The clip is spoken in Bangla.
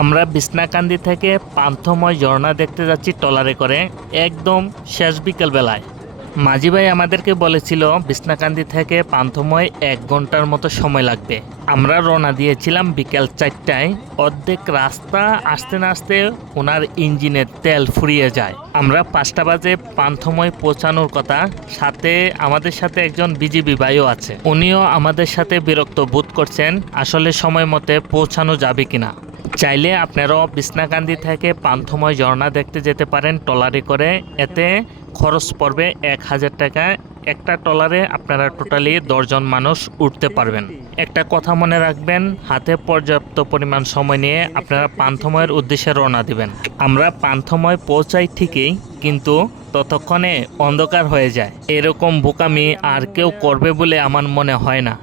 আমরা বিছনাকান্দি থেকে পান্থময় ঝর্ণা দেখতে যাচ্ছি ট্রলারে করে, একদম শেষ বিকেল বেলায়। মাঝি ভাই আমাদেরকে বলেছিল বিছনাকান্দি থেকে পান্থময় 1 ঘন্টার মতো সময় লাগবে। আমরা রওনা দিয়েছিলাম বিকেল 4টায়। অর্ধেক রাস্তা আসতে না আসতে ওনার ইঞ্জিনের তেল ফুরিয়ে যায়। আমরা 5টা বাজে পান্থময় পৌঁছানোর কথা। সাথে আমাদের সাথে একজন বিজিবি ভাইও আছে, উনিও আমাদের সাথে বিরক্ত বোধ করছেন আসলে সময় মতে পৌঁছানো যাবে কিনা। চাইলে আপনারাও বিছনাকান্দি থেকে পান্থময় ঝর্ণা দেখতে যেতে পারেন ট্রলারে করে। এতে খরচ পড়বে 1000 টাকা। একটা ট্রলারে আপনারা টোটালি 10 জন মানুষ উঠতে পারবেন। একটা কথা মনে রাখবেন, হাতে পর্যাপ্ত পরিমাণ সময় নিয়ে আপনারা পান্থময়ের উদ্দেশ্যে রওনা দিবেন। আমরা পান্থময় পৌঁছাই ঠিকই, কিন্তু ততক্ষণে অন্ধকার হয়ে যায়। এরকম বোকামি আর কেউ করবে বলে আমার মনে হয় না।